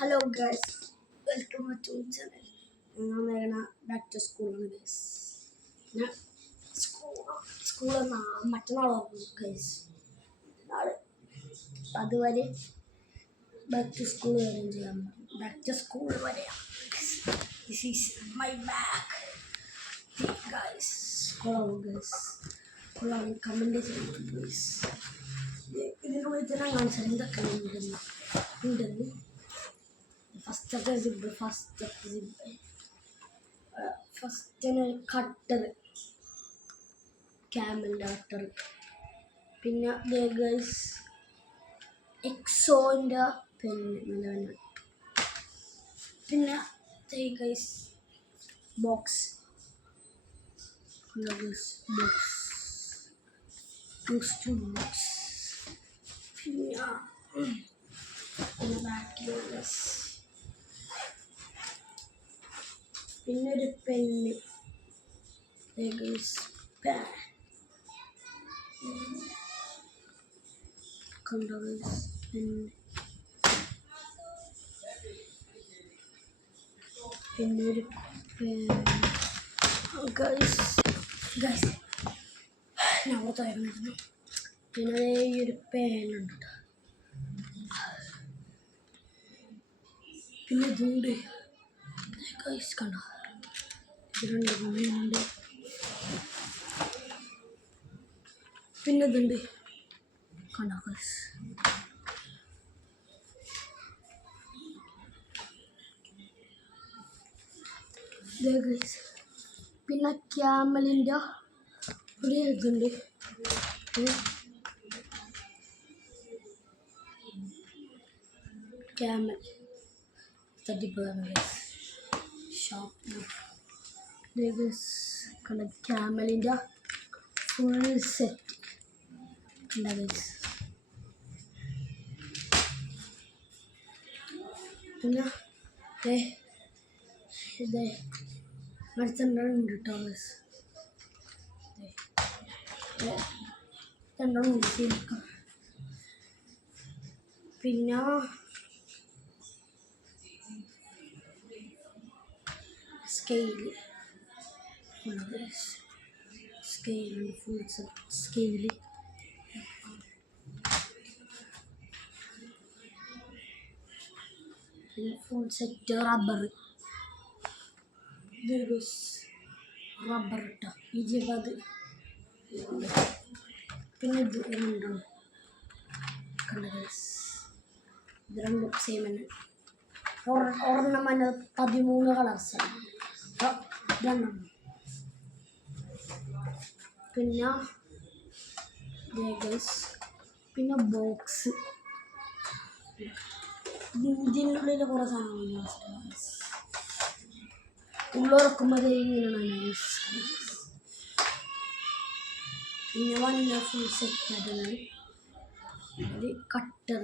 Hello guys, welcome to my channel. I'm back to school guys. ഞാൻ സ്കൂളിൽ മറ്റന്നാളാണ് guys. നാളെ അതുവരെ ബാക്ക് ടു സ്കൂൾ വരെയും ചെയ്യാൻ ബാക്ക് ടു സ്കൂൾ വരെയാണ്. This is my bag guys. കൊള്ളാവും ഗൈസ്, കൊള്ളാവും. കമൻറ്റ് ചെയ്തു ഗൈസ്. ഇതിനുള്ളിൽ തന്നെ കാണിച്ചാൽ എന്തൊക്കെ ഉണ്ടെന്ന്. ഫസ്റ്റത്തെ സിബ് ഫസ്റ്റിന് കട്ടർ, ക്യാമലിൻ്റെ കട്ടർ. പിന്നെ ഗൈസ് എക്സോൻ്റെ പെന്ന്. പിന്നെ ഗൈസ് ബോക്സ് ബോക്സ്. പിന്നെ ബാക്കിൽ പിന്നെ ഒരു പെന്ന് കണ്ടോ പെന്ന്. പിന്നെ ഒരു ഗൈസ് ഞാൻ തുറന്നിരുന്നു. പിന്നെ ഈ ഒരു പേനുണ്ട്. പിന്നെ ഇതുണ്ട് ഗൈസ്, കണ്ടോ ഇത് രണ്ട്. പിന്നെ ഇതുണ്ട് കണ്ടോ ഗൈസ്. ഗൈസ് പിന്നെ ക്യാമലിൻ്റെ ഒരു ഇതുണ്ട്. ക്യാമൽ തട്ടിപ്പോയാണ് ഷോപ്പ് കണ്ട ക്യാമലിൻ്റെ ഫുൾ സെറ്റ് ഉണ്ട് ഗൈസ്. പിന്നെ ഇത് അടുത്തുണ്ട് കേട്ടോ ഗൈസ്. പിന്നെ സ്കെയില് ഫുൾ സ്കെയില്. പിന്നെ ഫുൾ സെറ്റ് റബ്ബർ ഇട്ടോ 20. പിന്നെ ഇത് രണ്ടും കണ്ട ഗൈസ്, ഇത് രണ്ടും സെയിം തന്നെ. ഒരെണ്ണം തന്നെ 13 കളേഴ്സാണ് രണ്ടെണ്ണം. പിന്നെ ഗൈസ് പിന്നെ ബോക്സ്. ഇതിനുള്ളിൽ കുറേ സാധനങ്ങൾ ഉള്ളിറക്കുമ്പോൾ ഇങ്ങനെയാണ് ഗൈസ്. പിന്നെ വല്ല ഫുൾ സെറ്റ് ആയിട്ടുള്ളത് ഒരു കട്ടർ.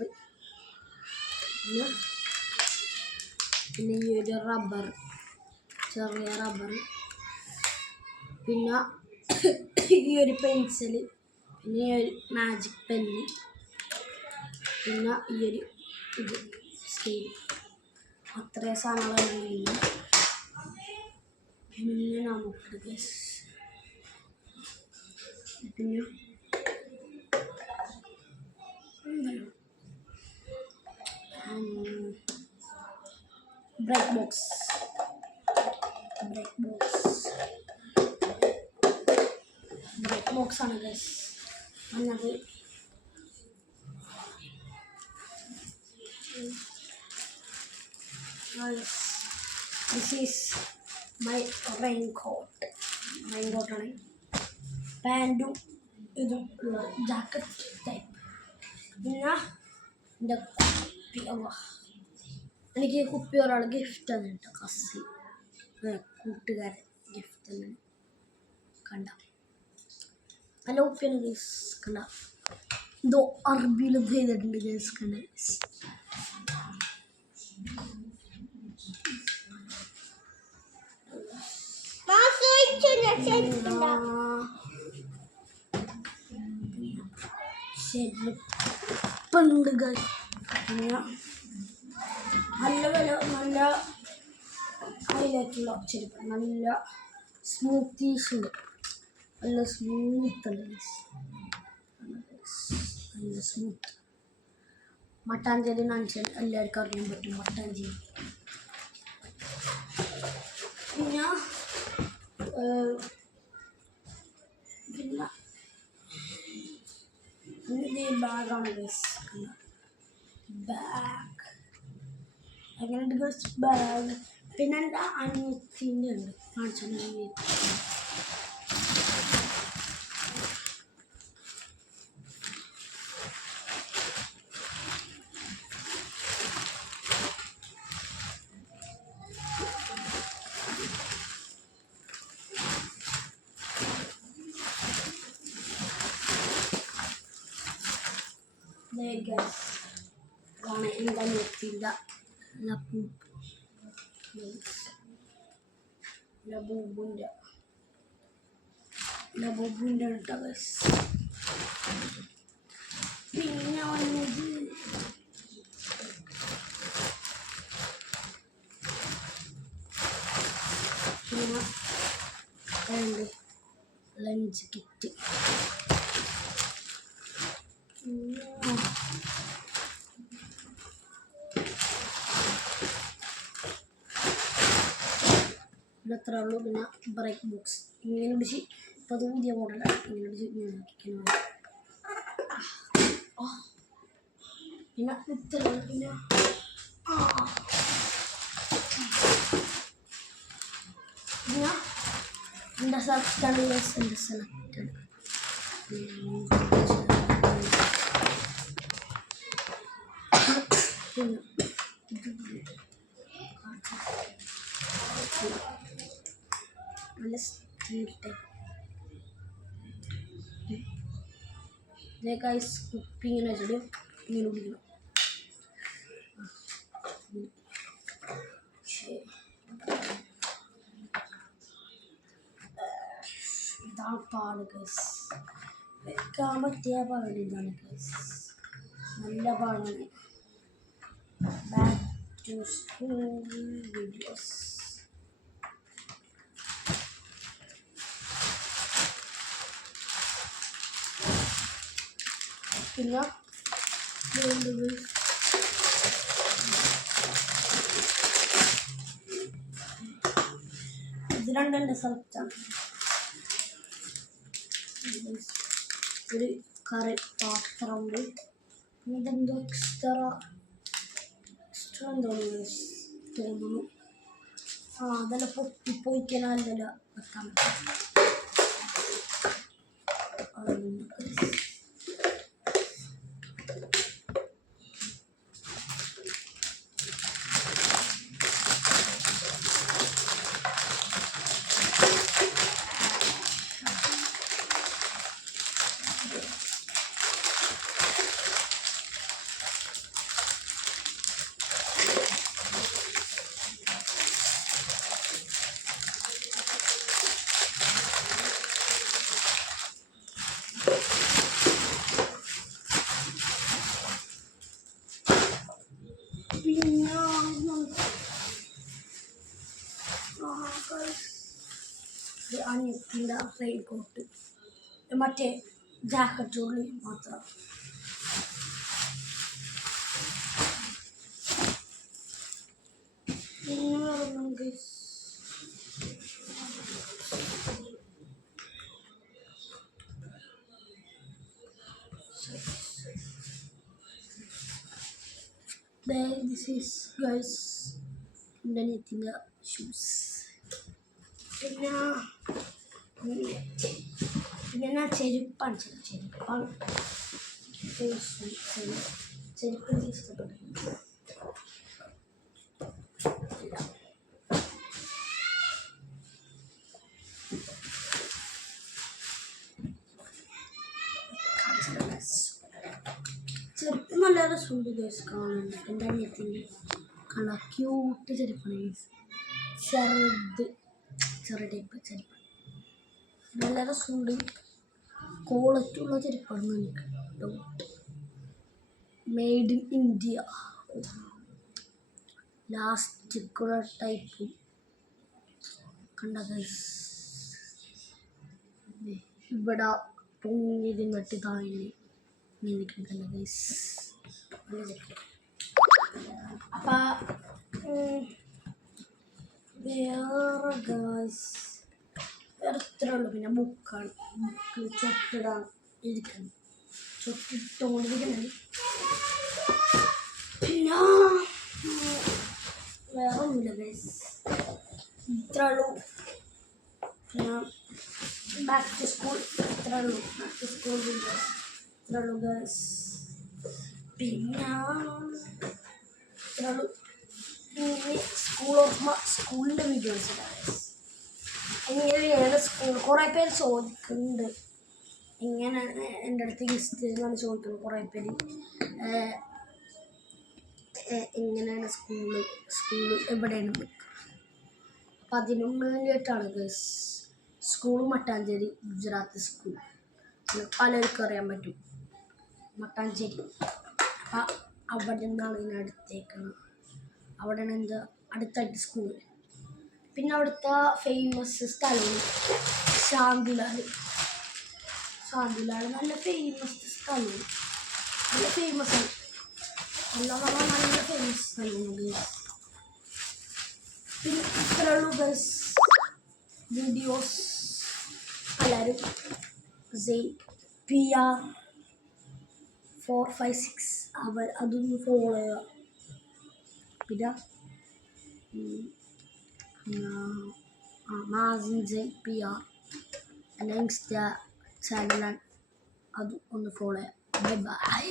പിന്നെ ഈ ഒരു റബ്ബർ, ചെറിയ റബ്ബർ. പിന്നെ ഈ ഒരു പെൻസിൽ. പിന്നെ ഈ ഒരു മാജിക് പെന്ന്. പിന്നെ ഈ ഒരു ഇത് സ്കെയിൽ. അത്രയും സാധനങ്ങളുണ്ട്. പിന്നെ നമുക്ക് പിന്നെ ബ്രേക്ക് ബോക്സ് ആണ് ഗൈസ് വന്നത്. ദിസ് ഈസ് മൈ റെയിൻകോട്ടാണ്. പാൻറ്റും ഇതും ഉള്ള ജാക്കറ്റ് ടൈപ്പ്. പിന്നെ എൻ്റെ കുപ്പി. എനിക്ക് കുപ്പി ഒരാൾ ഗിഫ്റ്റ് തന്നിട്ട് കൂട്ടുകാരൻ ഗിഫ്റ്റ് തന്നെ. കണ്ട നല്ല കുപ്പിയാണ് ഗൈസ്. കണ്ട എന്തോ അറബിയിൽ ചെയ്തിട്ടുണ്ട് ഗൈസ്. കണ്ട ചെരുപ്പുണ്ട് ഗൈസ്. പിന്നെ നല്ല വില നല്ല ഹൈലൈറ്റുള്ള ചെരുപ്പ് നല്ല സ്മൂത്തീസ് ഉണ്ട് നല്ല സ്മൂത്ത് ഉണ്ട് നല്ല സ്മൂത്ത് മട്ടാഞ്ചേരി നനച്ചാൽ എല്ലാവർക്കും അറിയാൻ പറ്റും മട്ടാഞ്ചേരി പിന്നെ പിന്നെ ബാഗാണ് ബാഗ് എങ്ങനെയുണ്ട് ഗസ് ബാഗ് പിന്നെ എൻ്റെ അനിയത്തിൻ്റെ ഉണ്ട് കാണിച്ചാൽ ആണ് എൻ്റെ അനിയത്തിൻ്റെ ലബൂബിൻ്റെ കേട്ടോ ഗസ് പിന്നെ വന്നത് പിന്നെ ലഞ്ച് കിറ്റ് ഇത്ര ഉള്ളൂ പിന്നെ ബ്രേക്ക് ബോക്സ് ഇങ്ങനെ പിടിച്ച് ഇപ്പോൾ അത് പുതിയ മോഡലാണ് ഇങ്ങനെ പിടിച്ച് പിന്നെ ഇത്ര പിന്നെ പിന്നെ എൻ്റെ സെലക്റ്റാണ് എൻ്റെ സെലക്റ്റാണ് പിന്നെ നല്ല സ്റ്റീൽ ടൈപ്പ് ഗൈസ് കുപ്പി ഇങ്ങനെ വെച്ചിട്ട് ഇങ്ങനെ കുടിക്കണം ഇതാണ് പാട് ഗൈസ് വെക്കാൻ പറ്റിയ പാട് ഇതാണ് ഗൈസ് നല്ല പാടാണ് ബാക്ക് ടു സ്കൂൾ വീഡിയോസ് പിന്നെ ഇത് രണ്ടെൻ്റെ സ്ഥലത്താണ് ഒരു കറി പാത്രമുണ്ട് ഇതെന്തോ എക്സ്ട്രാ തോന്നുന്നു അതെല്ലാം പൊട്ടിപ്പോയിക്കാനല്ല വെക്കാൻ അനിയത്തിൻ്റെ റെയിൻ കോട്ട് മറ്റേ ജാക്കറ്റ് ഉള്ളി മാത്രം this is guys എൻ്റെ അനിയത്തിൻ്റെ ഷൂസ് പിന്നെ ഞാൻ ചെരുപ്പാണ് ചെരുപ്പ് എനിക്ക് ഇഷ്ടപ്പെട്ടു ചെരുപ്പ് നല്ല രസമുണ്ട് ഗൈസ് കാണാൻ എൻ്റെ അനിയത്തിൻ്റെ കാണാൻ ക്യൂട്ട് ചെരുപ്പാണ് ഗൈസ് ചെറു ടൈപ്പ് ചെരുപ്പ് നല്ല രസമുണ്ട് ക്വാളിറ്റി ഉള്ള ചെരുപ്പാണെന്ന് എനിക്ക് ഡൗട്ട് മെയ്ഡ് ഇൻ ഇന്ത്യ ലാസ്റ്റിക്കുള്ള ടൈപ്പ് കണ്ട ഗൈസ്. ഇവിടെ പൊങ്ങിരുന്നിട്ട് താഴെ നീക്കിക്കണ്ട ഗൈസ്. അപ്പം വേറെ ഗൈസ് വേറെ ഇത്ര ഉള്ളു. പിന്നെ ബുക്കാണ്. ബുക്ക് ചൊട്ടിടാൻ ഇരിക്കണം, ചൊട്ടിട്ടുകൊണ്ടിരിക്കണം. പിന്നെ വേറെ ഒന്നുമില്ല ഗൈസ്, ഇത്ര ഉള്ളൂ. പിന്നെ ബാക്ക് ടു സ്കൂൾ ഇത്ര ഉള്ളൂ. ബാക്ക് ടു സ്കൂൾ ഇത്ര ഉള്ളൂ ഗൈസ്. പിന്നെ ഇത്ര ഉള്ളൂ. പിന്നെ സ്കൂൾ ഓർമ്മ, സ്കൂളിൻ്റെ വീഡിയോസ് ഇടാം ഗൈസ്. എങ്ങനെയാണ് സ്കൂൾ കുറേ പേര് ചോദിക്കുന്നുണ്ട്, ഇങ്ങനെ എൻ്റെ അടുത്ത് ലിസ്റ്റ് ചോദിക്കുന്നു കുറേ പേര്. എങ്ങനെയാണ് സ്കൂൾ എവിടെയാണ്. അപ്പം അതിനു വേണ്ടിയിട്ടാണ് guys. School Mattancherry Gujarat school, പലർക്കും അറിയാൻ പറ്റും മട്ടാഞ്ചേരി. അപ്പം അവിടെ നിന്നാണ് ഇതിനടുത്തേക്കാണ്, അവിടെയാണ് എന്താ അടുത്തായിട്ട് സ്കൂൾ. പിന്നെ അവിടുത്തെ ഫേമസ് സ്ഥലം ശാന്തിലാൽ. നല്ല ഫേമസ് സ്ഥലമാണ്, നല്ല ഫേമസ് ആണ്, നല്ല ഫേമസ് സ്ഥലമാണ് ഗൈസ്. പിന്നെ ഇത്രയുള്ളൂ ഗൈസ് വീഡിയോസ്. എല്ലാവരും PR456 അതൊന്ന് ഫോളോ ചെയ്യുക. പിന്നെ മാസിൻ PR എൻ്റെ ഇൻസ്റ്റാ ചാനലാണ്, അത് ഒന്ന് ഫോളോ ചെയ്യാം. Bye bye.